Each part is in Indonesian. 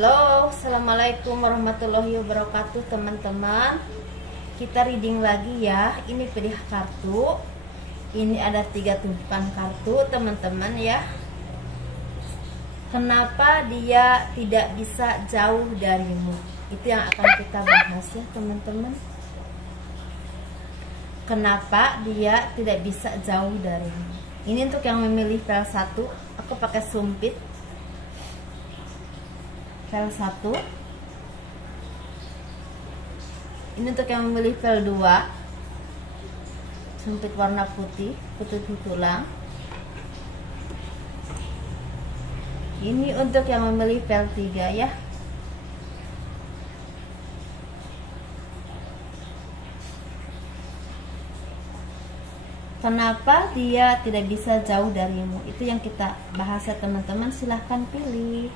Halo, assalamualaikum warahmatullahi wabarakatuh teman-teman. Kita reading lagi ya. Ini pilih kartu. Ini ada 3 tumpukan kartu teman-teman ya. Kenapa dia tidak bisa jauh darimu? Itu yang akan kita bahas ya teman-teman. Kenapa dia tidak bisa jauh darimu? Ini untuk yang memilih file 1. Aku pakai sumpit file 1. Ini untuk yang memilih file 2, sumpit warna putih, putih tulang. Ini untuk yang memilih file 3 ya. Kenapa dia tidak bisa jauh darimu? Itu yang kita bahas ya teman-teman. Silahkan pilih.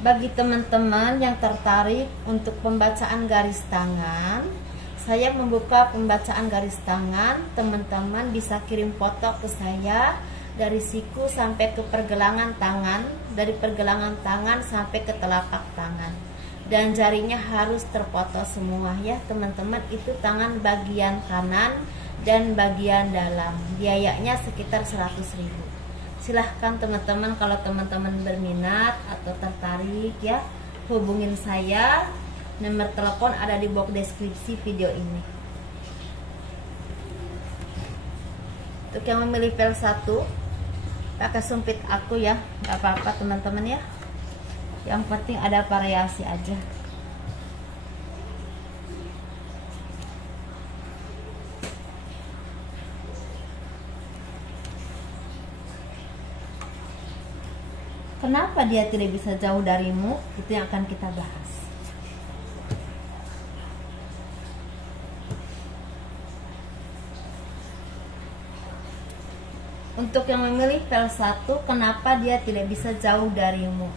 Bagi teman-teman yang tertarik untuk pembacaan garis tangan, saya membuka pembacaan garis tangan. Teman-teman bisa kirim foto ke saya dari siku sampai ke pergelangan tangan, dari pergelangan tangan sampai ke telapak tangan, dan jarinya harus terfoto semua ya teman-teman. Itu tangan bagian kanan dan bagian dalam. Biayanya sekitar 100.000. Silahkan teman-teman, kalau teman-teman berminat atau tertarik ya, hubungin saya. Nomor telepon ada di box deskripsi video ini. Untuk yang memilih file 1, pakai sumpit aku ya, gak apa-apa teman-teman ya. Yang penting ada variasi aja. Kenapa dia tidak bisa jauh darimu? Itu yang akan kita bahas. Untuk yang memilih file 1, kenapa dia tidak bisa jauh darimu?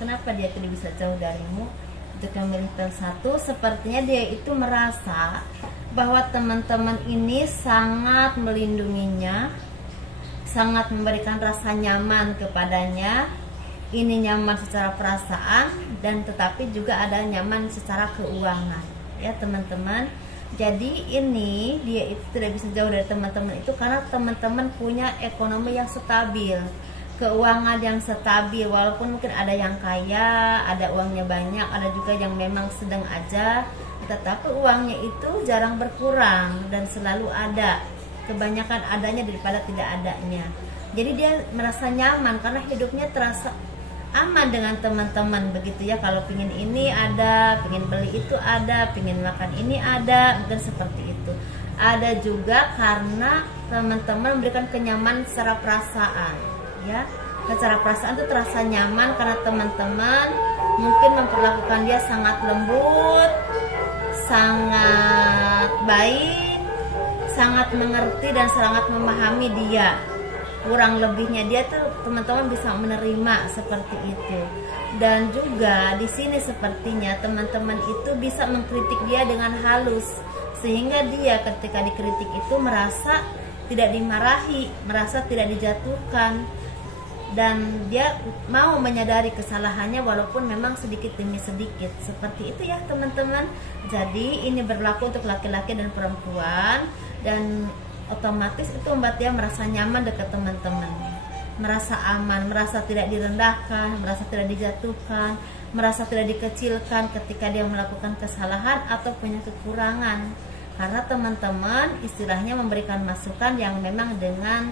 Kenapa dia tidak bisa jauh darimu? Untuk yang memilih file 1, sepertinya dia itu merasa bahwa teman-teman ini sangat melindunginya, sangat memberikan rasa nyaman kepadanya. Ini nyaman secara perasaan, dan tetapi juga ada nyaman secara keuangan ya teman-teman. Jadi ini dia itu tidak bisa jauh dari teman-teman itu karena teman-teman punya ekonomi yang stabil, keuangan yang stabil. Walaupun mungkin ada yang kaya, ada uangnya banyak, ada juga yang memang sedang aja, tetapi uangnya itu jarang berkurang dan selalu ada. Kebanyakan adanya daripada tidak adanya. Jadi dia merasa nyaman karena hidupnya terasa aman dengan teman-teman begitu ya. Kalau pingin ini ada, pingin beli itu ada, pingin makan ini ada, mungkin seperti itu. Ada juga karena teman-teman memberikan kenyamanan secara perasaan ya. Secara perasaan itu terasa nyaman karena teman-teman mungkin memperlakukan dia sangat lembut, sangat baik, sangat mengerti dan sangat memahami dia. Kurang lebihnya dia tuh teman-teman bisa menerima seperti itu. Dan juga di sini sepertinya teman-teman itu bisa mengkritik dia dengan halus, sehingga dia ketika dikritik itu merasa tidak dimarahi, merasa tidak dijatuhkan, dan dia mau menyadari kesalahannya walaupun memang sedikit demi sedikit. Seperti itu ya teman-teman. Jadi ini berlaku untuk laki-laki dan perempuan, dan otomatis itu membuat dia merasa nyaman dekat teman-teman, merasa aman, merasa tidak direndahkan, merasa tidak dijatuhkan, merasa tidak dikecilkan ketika dia melakukan kesalahan atau punya kekurangan. Karena teman-teman istilahnya memberikan masukan yang memang dengan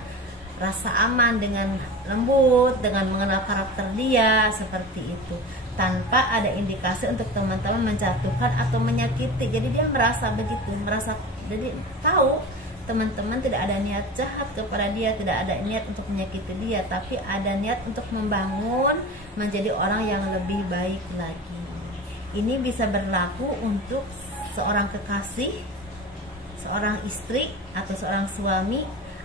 rasa aman, dengan lembut, dengan mengenal karakter dia, seperti itu, tanpa ada indikasi untuk teman-teman menjatuhkan atau menyakiti. Jadi dia merasa begitu, merasa, jadi tahu teman-teman tidak ada niat jahat kepada dia, tidak ada niat untuk menyakiti dia, tapi ada niat untuk membangun menjadi orang yang lebih baik lagi. Ini bisa berlaku untuk seorang kekasih, seorang istri, atau seorang suami,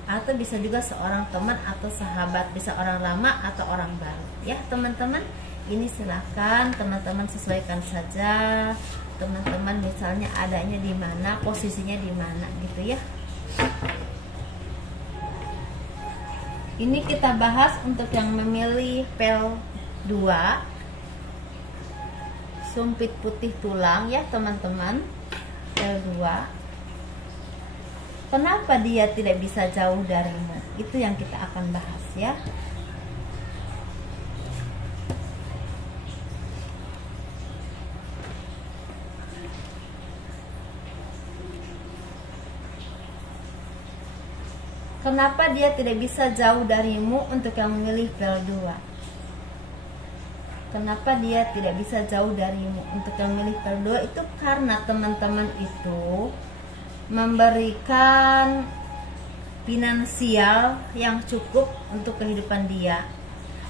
atau bisa juga seorang teman atau sahabat, bisa orang lama atau orang baru ya teman-teman. Ini silahkan teman-teman sesuaikan saja. Teman-teman misalnya adanya di mana, posisinya di mana gitu ya. Ini kita bahas untuk yang memilih pel 2, sumpit putih tulang ya teman-teman. Pel 2, kenapa dia tidak bisa jauh darimu? Itu yang kita akan bahas ya. Kenapa dia tidak bisa jauh darimu untuk yang memilih pel 2? Kenapa dia tidak bisa jauh darimu untuk yang memilih pel 2? Itu karena teman-teman itu memberikan finansial yang cukup untuk kehidupan dia,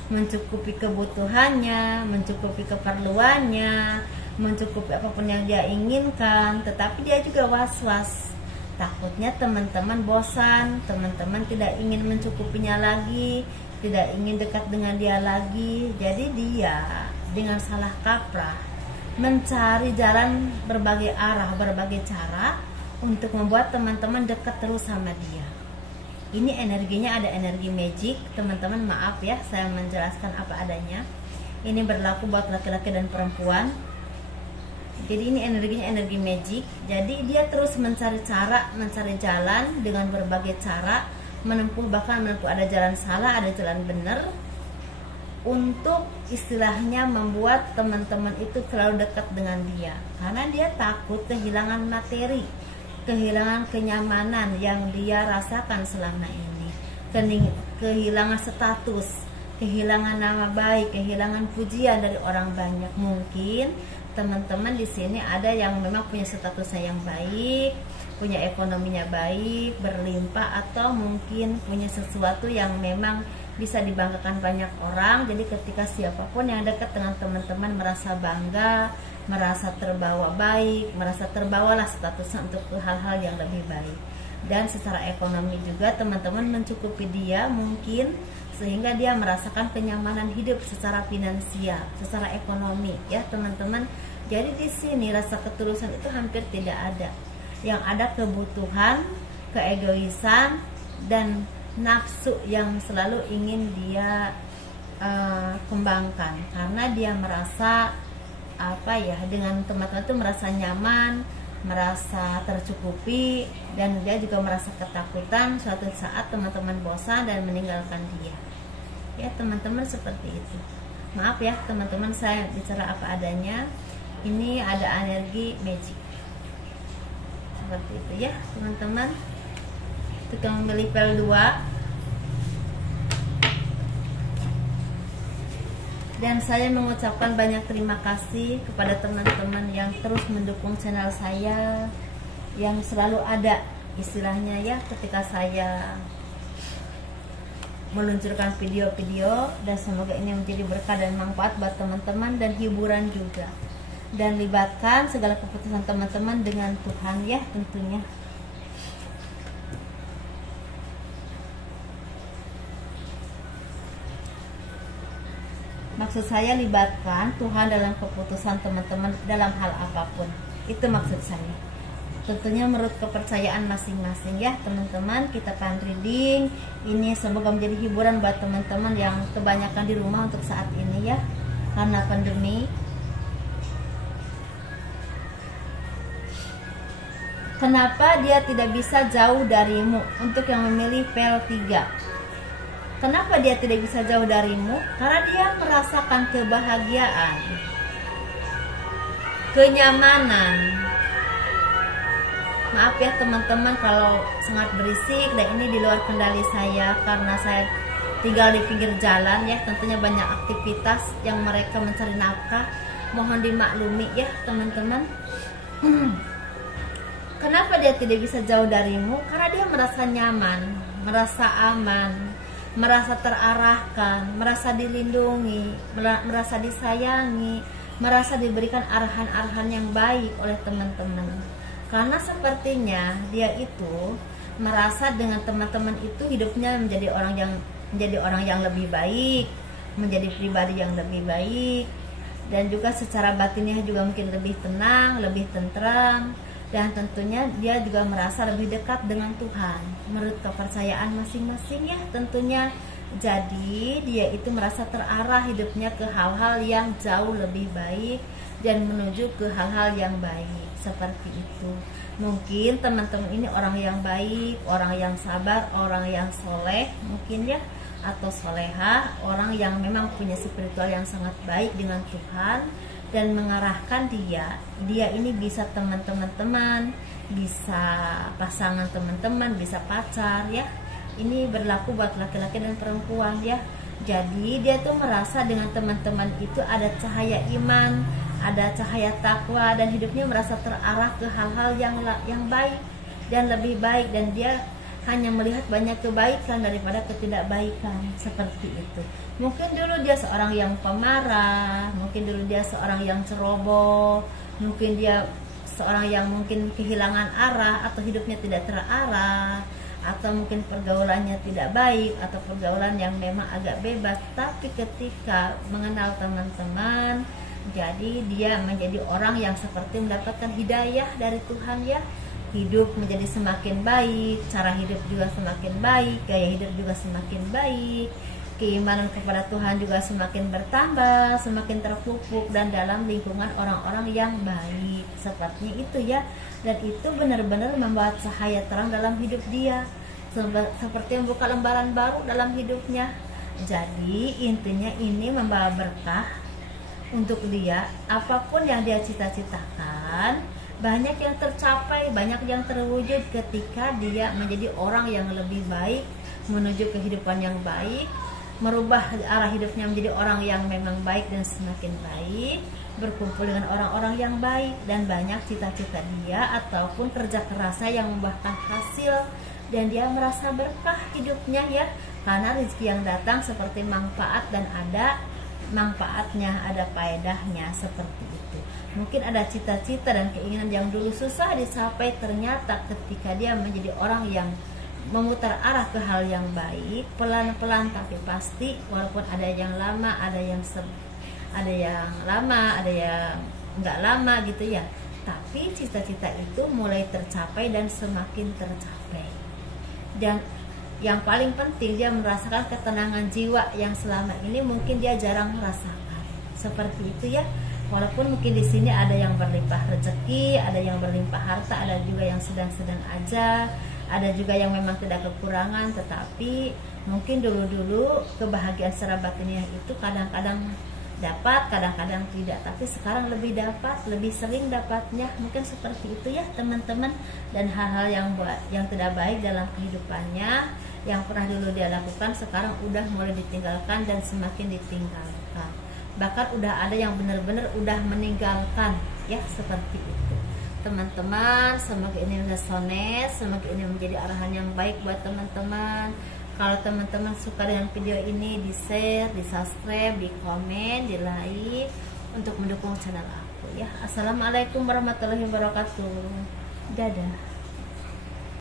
mencukupi kebutuhannya, mencukupi keperluannya, mencukupi apapun yang dia inginkan. Tetapi dia juga was-was, takutnya teman-teman bosan, teman-teman tidak ingin mencukupinya lagi, tidak ingin dekat dengan dia lagi. Jadi dia dengan salah kaprah mencari jalan berbagai arah, berbagai cara untuk membuat teman-teman dekat terus sama dia. Ini energinya ada energi magic, teman-teman. Maaf ya, saya menjelaskan apa adanya. Ini berlaku buat laki-laki dan perempuan. Jadi ini energinya energi magic. Jadi dia terus mencari cara, mencari jalan dengan berbagai cara, bahkan menempuh ada jalan salah, ada jalan benar, untuk istilahnya membuat teman-teman itu selalu dekat dengan dia. Karena dia takut kehilangan materi, kehilangan kenyamanan yang dia rasakan selama ini, kehilangan status, kehilangan nama baik, kehilangan pujian dari orang banyak. Mungkin teman-teman di sini ada yang memang punya statusnya yang baik, punya ekonominya baik, berlimpah, atau mungkin punya sesuatu yang memang bisa dibanggakan banyak orang. Jadi ketika siapapun yang dekat dengan teman-teman merasa bangga, merasa terbawa baik, merasa terbawalah statusnya untuk hal-hal yang lebih baik. Dan secara ekonomi juga teman-teman mencukupi dia mungkin, sehingga dia merasakan kenyamanan hidup secara finansial, secara ekonomi ya teman-teman. Jadi di sini rasa ketulusan itu hampir tidak ada. Yang ada kebutuhan, keegoisan, dan nafsu yang selalu ingin dia kembangkan. Karena dia merasa dengan teman-teman itu merasa nyaman, merasa tercukupi, dan dia juga merasa ketakutan suatu saat teman-teman bosan dan meninggalkan dia. Ya teman-teman, seperti itu. Maaf ya teman-teman, saya bicara apa adanya. Ini ada energi magic seperti itu ya teman-teman. Untuk yang memilih pel 2, dan saya mengucapkan banyak terima kasih kepada teman-teman yang terus mendukung channel saya, yang selalu ada istilahnya ya ketika saya meluncurkan video-video. Dan semoga ini menjadi berkah dan manfaat buat teman-teman dan hiburan juga. Dan libatkan segala keputusan teman-teman dengan Tuhan ya tentunya. Maksud saya libatkan Tuhan dalam keputusan teman-teman dalam hal apapun. Itu maksud saya. Tentunya menurut kepercayaan masing-masing ya teman-teman. Kita akan reading. Ini semoga menjadi hiburan buat teman-teman yang kebanyakan di rumah untuk saat ini ya, karena pandemi. Kenapa dia tidak bisa jauh darimu? Untuk yang memilih pel 3, kenapa dia tidak bisa jauh darimu? Karena dia merasakan kebahagiaan, kenyamanan. Maaf ya teman-teman kalau sangat berisik, dan ini di luar kendali saya karena saya tinggal di pinggir jalan ya. Tentunya banyak aktivitas yang mereka mencari nafkah. Mohon dimaklumi ya teman-teman. Kenapa dia tidak bisa jauh darimu? Karena dia merasa nyaman, merasa aman, merasa terarahkan, merasa dilindungi, merasa disayangi, merasa diberikan arahan-arahan yang baik oleh teman-teman. Karena sepertinya dia itu merasa dengan teman-teman itu hidupnya menjadi orang yang lebih baik, menjadi pribadi yang lebih baik, dan juga secara batinnya juga mungkin lebih tenang, lebih tentram, dan tentunya dia juga merasa lebih dekat dengan Tuhan menurut kepercayaan masing-masing ya tentunya. Jadi dia itu merasa terarah hidupnya ke hal-hal yang jauh lebih baik dan menuju ke hal-hal yang baik seperti itu. Mungkin teman-teman ini orang yang baik, orang yang sabar, orang yang soleh mungkin ya, atau solehah, orang yang memang punya spiritual yang sangat baik dengan Tuhan dan mengarahkan dia ini bisa teman-teman, bisa pasangan teman-teman, bisa pacar ya. Ini berlaku buat laki-laki dan perempuan ya. Jadi dia tuh merasa dengan teman-teman itu ada cahaya iman, ada cahaya takwa, dan hidupnya merasa terarah ke hal-hal yang baik dan lebih baik, dan dia hanya melihat banyak kebaikan daripada ketidakbaikan seperti itu. Mungkin dulu dia seorang yang pemarah, mungkin dulu dia seorang yang ceroboh, mungkin dia seorang yang mungkin kehilangan arah atau hidupnya tidak terarah, atau mungkin pergaulannya tidak baik, atau pergaulan yang memang agak bebas. Tapi ketika mengenal teman-teman, jadi dia menjadi orang yang seperti mendapatkan hidayah dari Tuhan ya. Hidup menjadi semakin baik, cara hidup juga semakin baik, gaya hidup juga semakin baik, keimanan kepada Tuhan juga semakin bertambah, semakin terpupuk dan dalam lingkungan orang-orang yang baik seperti itu ya. Dan itu benar-benar membawa cahaya terang dalam hidup dia, seperti membuka lembaran baru dalam hidupnya. Jadi intinya ini membawa berkah untuk dia. Apapun yang dia cita-citakan, banyak yang tercapai, banyak yang terwujud ketika dia menjadi orang yang lebih baik, menuju kehidupan yang baik, merubah arah hidupnya menjadi orang yang memang baik dan semakin baik, berkumpul dengan orang-orang yang baik, dan banyak cita-cita dia ataupun kerja kerasnya yang membuahkan hasil, dan dia merasa berkah hidupnya ya, karena rezeki yang datang seperti manfaat dan ada manfaatnya, ada faedahnya seperti itu. Mungkin ada cita-cita dan keinginan yang dulu susah dicapai, ternyata ketika dia menjadi orang yang memutar arah ke hal yang baik, pelan-pelan tapi pasti, walaupun ada yang lama, ada yang lama, ada yang nggak lama gitu ya, tapi cita-cita itu mulai tercapai dan semakin tercapai. Dan yang paling penting, dia merasakan ketenangan jiwa yang selama ini mungkin dia jarang merasakan seperti itu ya. Walaupun mungkin di sini ada yang berlimpah rezeki, ada yang berlimpah harta, ada juga yang sedang-sedang aja, ada juga yang memang tidak kekurangan, tetapi mungkin dulu-dulu kebahagiaan secara batinnya itu kadang-kadang dapat, kadang-kadang tidak, tapi sekarang lebih dapat, lebih sering dapatnya, mungkin seperti itu ya teman-teman. Dan hal-hal yang tidak baik dalam kehidupannya yang pernah dulu dia lakukan, sekarang udah mulai ditinggalkan dan semakin ditinggalkan, bahkan udah ada yang benar-benar udah meninggalkan ya, seperti itu teman-teman. Semoga ini resonate, semoga ini menjadi arahan yang baik buat teman-teman. Kalau teman-teman suka dengan video ini, di share, di subscribe, di komen, di like untuk mendukung channel aku ya. Assalamualaikum warahmatullahi wabarakatuh. Dadah.